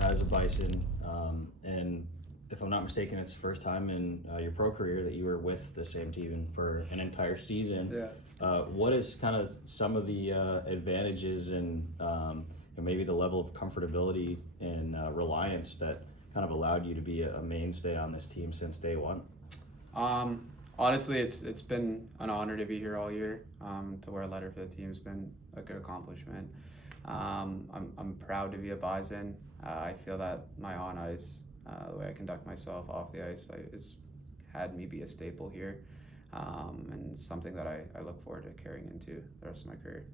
as a Bison, and if I'm not mistaken, it's the first time in your pro career that you were with the same team for an entire season. Yeah. What is kind of some of the advantages and maybe the level of comfortability and reliance that kind of allowed you to be a mainstay on this team since day one? Honestly, it's been an honor to be here all year. To wear a letter for the team has been a good accomplishment. I'm proud to be a Bison. I feel that my on ice, the way I conduct myself off the ice, has had me be a staple here, and something that I look forward to carrying into the rest of my career.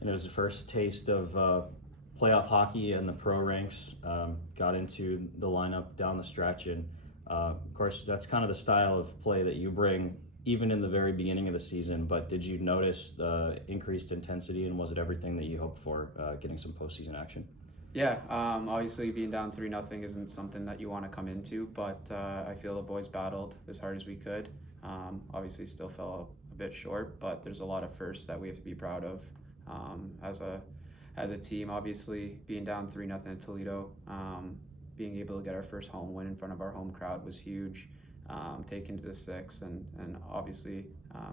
And it was the first taste of playoff hockey in the pro ranks. Got into the lineup down the stretch, and of course, that's kind of the style of play that you bring, even in the very beginning of the season. But did you notice increased intensity, and was it everything that you hoped for, getting some postseason action? Yeah, obviously being down 3-0 isn't something that you want to come into, but I feel the boys battled as hard as we could. Obviously still fell a bit short, but there's a lot of firsts that we have to be proud of as a team. Obviously being down 3-0 at Toledo, being able to get our first home win in front of our home crowd was huge. Taking to the 6, and obviously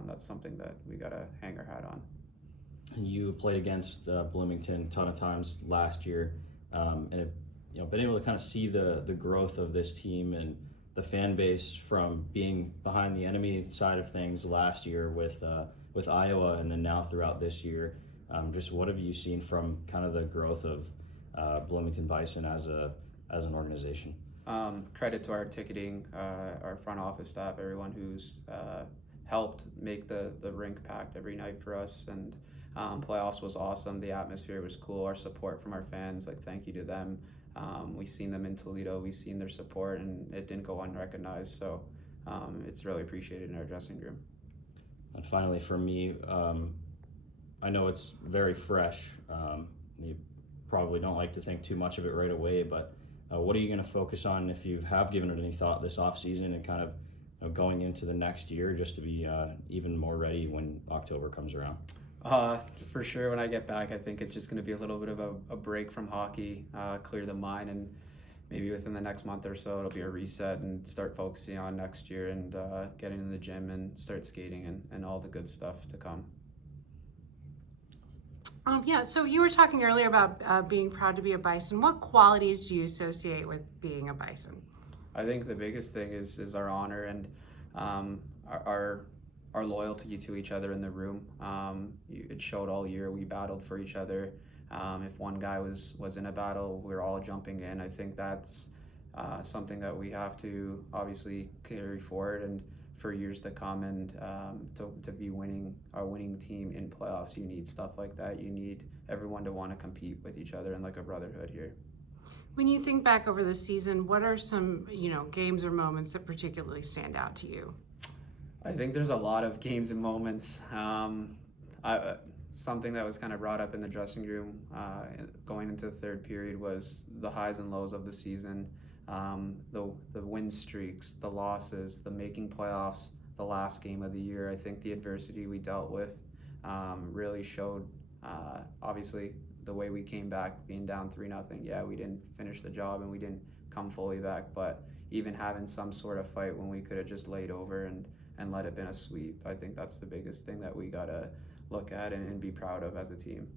that's something that we got to hang our hat on. You played against Bloomington a ton of times last year, and have been able to kind of see the growth of this team and the fan base from being behind the enemy side of things last year with Iowa, and then now throughout this year. Just what have you seen from kind of the growth of Bloomington Bison as an organization? Credit to our ticketing, our front office staff, everyone who's helped make the rink packed every night for us. And playoffs was awesome. The atmosphere was cool. Our support from our fans, thank you to them. We've seen them in Toledo. We've seen their support, and it didn't go unrecognized. So it's really appreciated in our dressing room. And finally, for me, I know it's very fresh. You probably don't like to think too much of it right away, but what are you going to focus on if you have given it any thought this offseason and kind of going into the next year, just to be even more ready when October comes around? For sure, when I get back, I think it's just going to be a little bit of a break from hockey, clear the mind, and maybe within the next month or so, it'll be a reset and start focusing on next year and getting in the gym and start skating and all the good stuff to come. Yeah, so you were talking earlier about being proud to be a Bison. What qualities do you associate with being a Bison? I think the biggest thing is our honor and our loyalty to each other in the room. It showed all year. We battled for each other. If one guy was in a battle, we were all jumping in. I think that's something that we have to obviously carry forward and for years to come, and to be our winning team in playoffs, you need stuff like that. You need everyone to want to compete with each other and like a brotherhood here. When you think back over the season, what are some games or moments that particularly stand out to you? I think there's a lot of games and moments. Something that was kind of brought up in the dressing room going into the third period was the highs and lows of the season. The win streaks, the losses, the making playoffs, the last game of the year. I think the adversity we dealt with really showed, obviously, the way we came back, being down 3-0. Yeah, we didn't finish the job and we didn't come fully back, but even having some sort of fight when we could have just laid over and let it been a sweep, I think that's the biggest thing that we got to look at and be proud of as a team.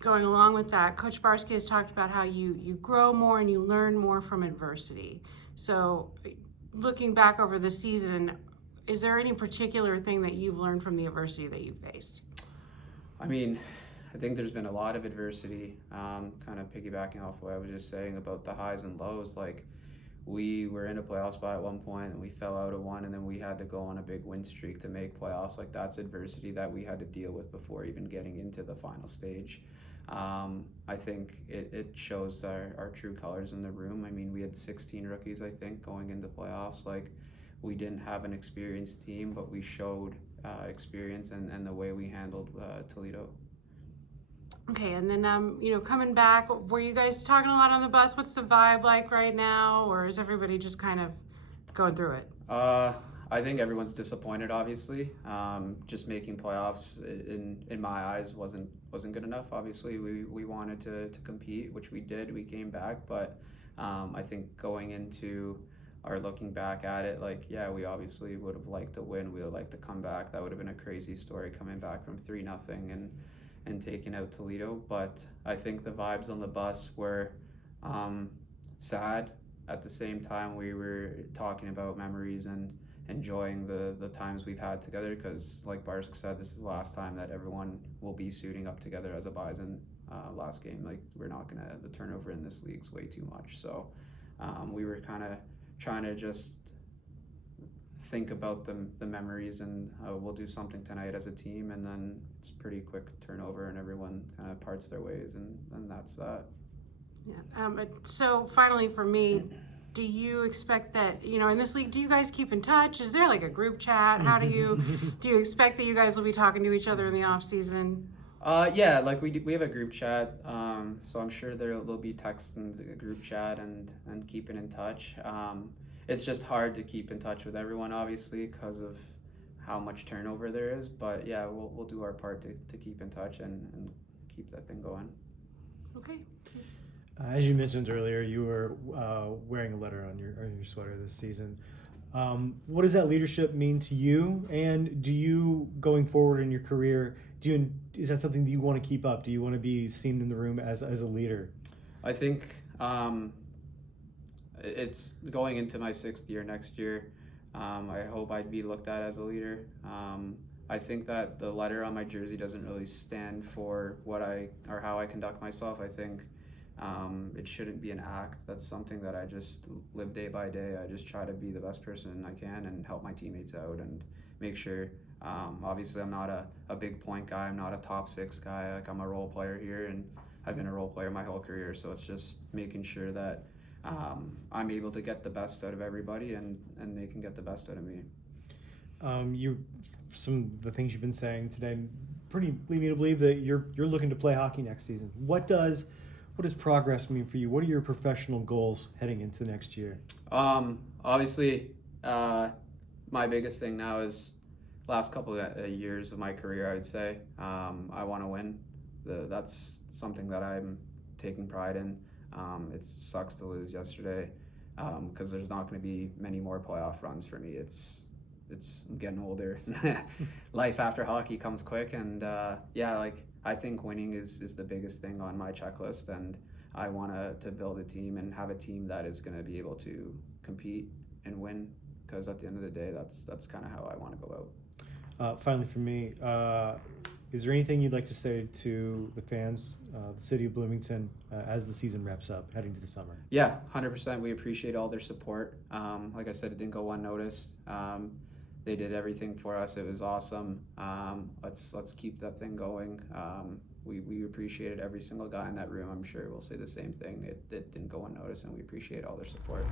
Going along with that, Coach Barsky has talked about how you grow more and you learn more from adversity. So looking back over the season, is there any particular thing that you've learned from the adversity that you've faced? I mean, I think there's been a lot of adversity, kind of piggybacking off what I was just saying about the highs and lows. We were in a playoff spot at one point and we fell out of one, and then we had to go on a big win streak to make playoffs. That's adversity that we had to deal with before even getting into the final stage. I think it shows our true colors in the room. I mean, we had 16 rookies, I think, going into playoffs. We didn't have an experienced team, but we showed experience and the way we handled Toledo. Okay, and then coming back, were you guys talking a lot on the bus? What's the vibe like right now, or is everybody just kind of going through it? I I think everyone's disappointed. Obviously, just making playoffs in my eyes wasn't good enough. Obviously, we wanted to compete, which we did. We came back, but I think going into or looking back at it, like, yeah, we obviously would have liked to win. We would have liked to come back. That would have been a crazy story, coming back from 3-0 and taking out Toledo. But I think the vibes on the bus were sad. At the same time, we were talking about memories and enjoying the times we've had together, because like Barsk said, this is the last time that everyone will be suiting up together as a Bison. Last game, like, we're not gonna, the turnover in this league's way too much. So we were kind of trying to just think about the memories, and we'll do something tonight as a team, and then it's pretty quick turnover and everyone kind of parts their ways, and that's that. Yeah. So finally for me, do you expect that, in this league, do you guys keep in touch? Is there like a group chat? How do you expect that you guys will be talking to each other in the off season? Yeah, like we have a group chat, so I'm sure there'll be texts in the group chat and keeping in touch. It's just hard to keep in touch with everyone, obviously, because of how much turnover there is. But yeah, we'll do our part to keep in touch and keep that thing going. Okay. As you mentioned earlier, you were wearing a letter on your sweater this season. What does that leadership mean to you? And do you, going forward in your career, is that something that you want to keep up? Do you want to be seen in the room as a leader? I think it's going into my 6th year next year. I hope I'd be looked at as a leader. I think that the letter on my jersey doesn't really stand for how I conduct myself. I think it shouldn't be an act. That's something that I just live day by day. I just try to be the best person I can and help my teammates out and make sure. Obviously, I'm not a big point guy. I'm not a top 6 guy. Like, I'm a role player here, and I've been a role player my whole career. So it's just making sure that I'm able to get the best out of everybody, and they can get the best out of me. Some of the things you've been saying today pretty lead me to believe that you're looking to play hockey next season. What does progress mean for you? What are your professional goals heading into next year? Obviously, my biggest thing now is last couple of years of my career, I would say. I want to win. That's something that I'm taking pride in. It sucks to lose yesterday because there's not going to be many more playoff runs for me. I'm getting older. Life after hockey comes quick, and I think winning is the biggest thing on my checklist, and I want to build a team and have a team that is going to be able to compete and win, because at the end of the day, that's kind of how I want to go out. Finally, for me, is there anything you'd like to say to the fans, the city of Bloomington, as the season wraps up, heading to the summer? Yeah, 100%. We appreciate all their support. Like I said, it didn't go unnoticed. They did everything for us. It was awesome. Let's keep that thing going. We appreciated every single guy in that room. I'm sure we'll say the same thing. It didn't go unnoticed, and we appreciate all their support.